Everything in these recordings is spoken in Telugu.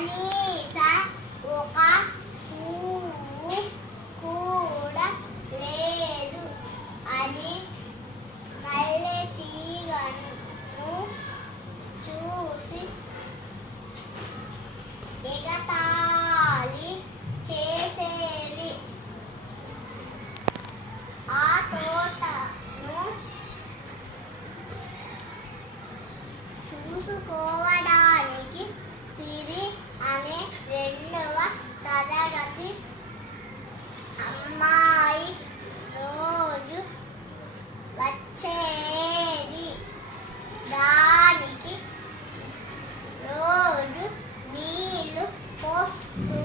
కనీస ఒక పువ్వు కూడా లేదు అని మల్లె తీగను చూసి ఎగతాళి చేసేవి. ఆ తోటను చూసుకోవడానికి సిరి అనే 2వ తరగతి అమ్మాయి రోజు వచ్చేది. దానికి రోజు నీళ్లు పోస్తూ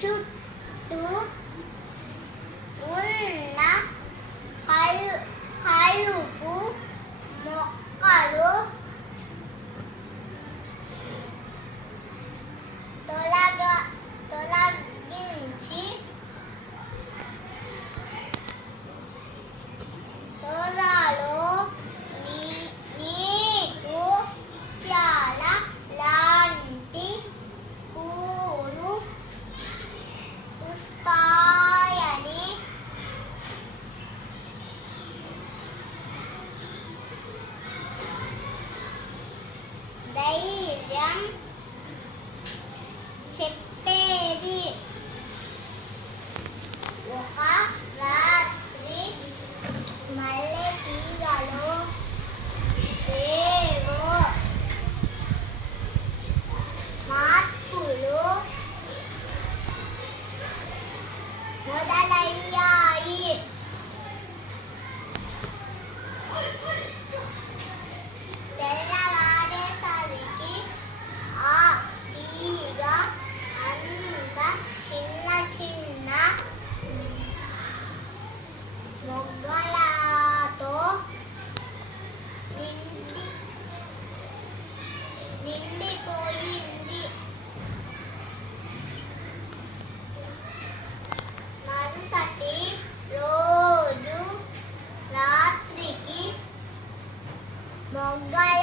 చుట్టూ ఉన్న కలుపు మొక్కలు తొలగించి తోటలో నీకు ముత్యాల లాంటి పూలు పూస్తాయని ధైర్యం చెప్పేది. ఒక రాత్రి మల్లె తీగలో ఏవో మార్పులు మొదలయ్యాయి. తెల్లవారేసరికి ఆ తీగ అంతా చిన్న చిన్న మొగ్గలతో నిండిపోయింది. మరుసటి రోజు రాత్రికి మొగ్గల